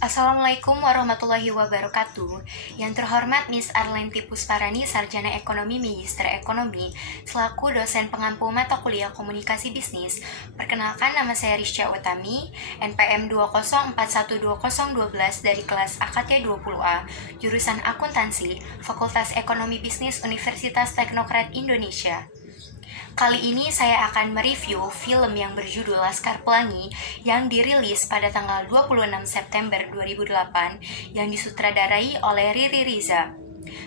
Assalamualaikum warahmatullahi wabarakatuh. Yang terhormat Miss Arlenti Pusparani, Sarjana Ekonomi, Magister Ekonomi, selaku dosen pengampu mata kuliah Komunikasi Bisnis. Perkenalkan, nama saya Rizcha Utami, NPM 2041212 dari kelas AKT 20A, jurusan Akuntansi, Fakultas Ekonomi Bisnis Universitas Teknokrat Indonesia. Kali ini saya akan mereview film yang berjudul Laskar Pelangi yang dirilis pada tanggal 26 September 2008 yang disutradarai oleh Riri Riza.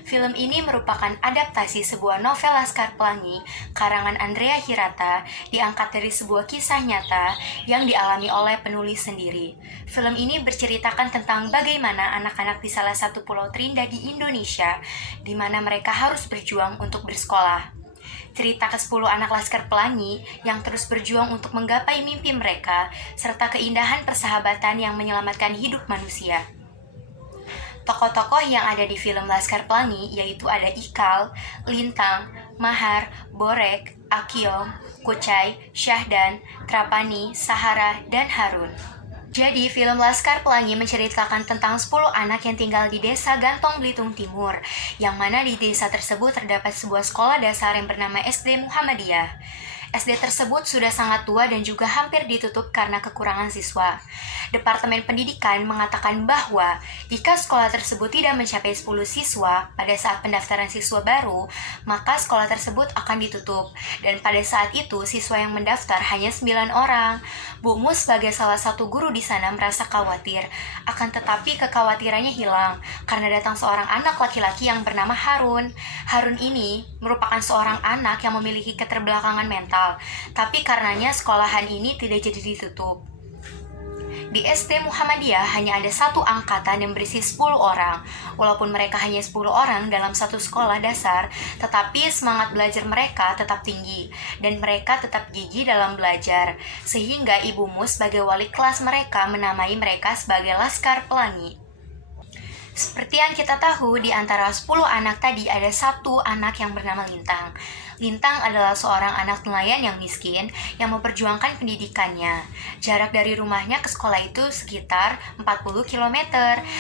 Film ini merupakan adaptasi sebuah novel Laskar Pelangi karangan Andrea Hirata, diangkat dari sebuah kisah nyata yang dialami oleh penulis sendiri. Film ini berceritakan tentang bagaimana anak-anak di salah satu pulau terindah di Indonesia, di mana mereka harus berjuang untuk bersekolah. Cerita ke-10 anak Laskar Pelangi yang terus berjuang untuk menggapai mimpi mereka, serta keindahan persahabatan yang menyelamatkan hidup manusia. Tokoh-tokoh yang ada di film Laskar Pelangi yaitu ada Ikal, Lintang, Mahar, Borek, Akyong, Kucai, Syahdan, Trapani, Sahara, dan Harun. Jadi, film Laskar Pelangi menceritakan tentang 10 anak yang tinggal di desa Gantong Belitung Timur, yang mana di desa tersebut terdapat sebuah sekolah dasar yang bernama SD Muhammadiyah. SD tersebut sudah sangat tua dan juga hampir ditutup karena kekurangan siswa. Departemen Pendidikan mengatakan bahwa jika sekolah tersebut tidak mencapai 10 siswa pada saat pendaftaran siswa baru, maka sekolah tersebut akan ditutup. Dan pada saat itu, siswa yang mendaftar hanya 9 orang. Bu Mus sebagai salah satu guru di sana merasa khawatir, akan tetapi kekhawatirannya hilang karena datang seorang anak laki-laki yang bernama Harun. Harun ini merupakan seorang anak yang memiliki keterbelakangan mental, tapi karenanya sekolahan ini tidak jadi ditutup. Di SD Muhammadiyah hanya ada satu angkatan yang berisi 10 orang. Walaupun mereka hanya 10 orang dalam satu sekolah dasar, tetapi semangat belajar mereka tetap tinggi, dan mereka tetap gigih dalam belajar. Sehingga Ibu Mus sebagai wali kelas mereka menamai mereka sebagai Laskar Pelangi. Seperti yang kita tahu, di antara 10 anak tadi ada satu anak yang bernama Lintang. Lintang adalah seorang anak nelayan yang miskin yang memperjuangkan pendidikannya. Jarak dari rumahnya ke sekolah itu sekitar 40 km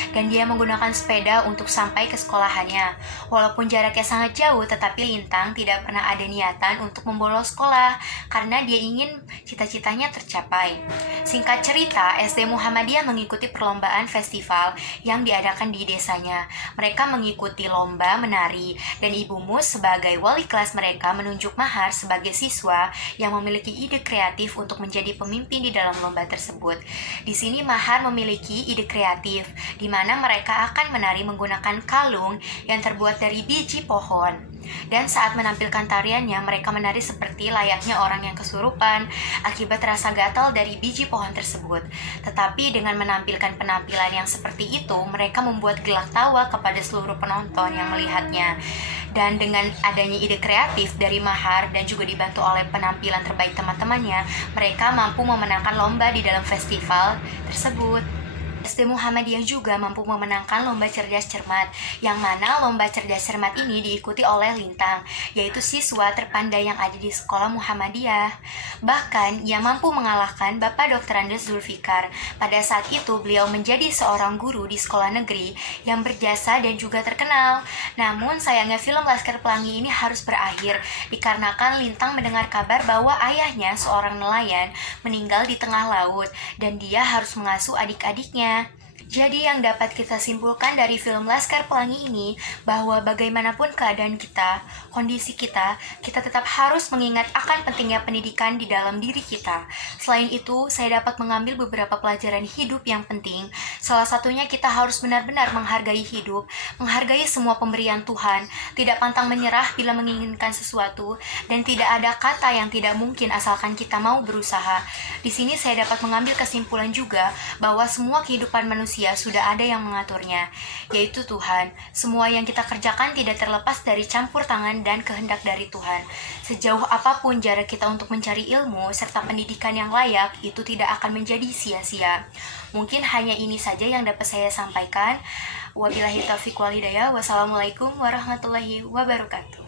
dan dia menggunakan sepeda untuk sampai ke sekolahannya. Walaupun jaraknya sangat jauh, tetapi Lintang tidak pernah ada niatan untuk membolos sekolah karena dia ingin cita-citanya tercapai. Singkat cerita, SD Muhammadiyah mengikuti perlombaan festival yang diadakan di desanya. Mereka mengikuti lomba menari dan Ibu Mus sebagai wali kelas mereka menunjuk Mahar sebagai siswa yang memiliki ide kreatif untuk menjadi pemimpin di dalam lomba tersebut. Di sini Mahar memiliki ide kreatif, di mana mereka akan menari menggunakan kalung yang terbuat dari biji pohon. Dan saat menampilkan tariannya, mereka menari seperti layaknya orang yang kesurupan akibat rasa gatal dari biji pohon tersebut. Tetapi dengan menampilkan penampilan yang seperti itu, mereka membuat gelak tawa kepada seluruh penonton yang melihatnya. Dan dengan adanya ide kreatif dari Mahar dan juga dibantu oleh penampilan terbaik teman-temannya, mereka mampu memenangkan lomba di dalam festival tersebut. SD Muhammadiyah juga mampu memenangkan lomba cerdas cermat, yang mana lomba cerdas cermat ini diikuti oleh Lintang, yaitu siswa terpandai yang ada di sekolah Muhammadiyah. Bahkan, ia mampu mengalahkan Bapak Dr. Andes Zulfikar. Pada saat itu, beliau menjadi seorang guru di sekolah negeri yang berjasa dan juga terkenal. Namun, sayangnya film Laskar Pelangi ini harus berakhir, dikarenakan Lintang mendengar kabar bahwa ayahnya, seorang nelayan, meninggal di tengah laut, dan dia harus mengasuh adik-adiknya. Jadi yang dapat kita simpulkan dari film Laskar Pelangi ini, bahwa bagaimanapun keadaan kita, kondisi kita tetap harus mengingat akan pentingnya pendidikan di dalam diri kita. Selain itu, saya dapat mengambil beberapa pelajaran hidup yang penting. Salah satunya kita harus benar-benar menghargai hidup, menghargai semua pemberian Tuhan, tidak pantang menyerah bila menginginkan sesuatu, dan tidak ada kata yang tidak mungkin asalkan kita mau berusaha. Di sini saya dapat mengambil kesimpulan juga bahwa semua kehidupan manusia sudah ada yang mengaturnya, yaitu Tuhan. Semua yang kita kerjakan tidak terlepas dari campur tangan dan kehendak dari Tuhan. Sejauh apapun jarak kita untuk mencari ilmu serta pendidikan yang layak, itu tidak akan menjadi sia-sia. Mungkin hanya ini saja yang dapat saya sampaikan. Wabillahi taufiq wal hidayah. Wassalamualaikum warahmatullahi wabarakatuh.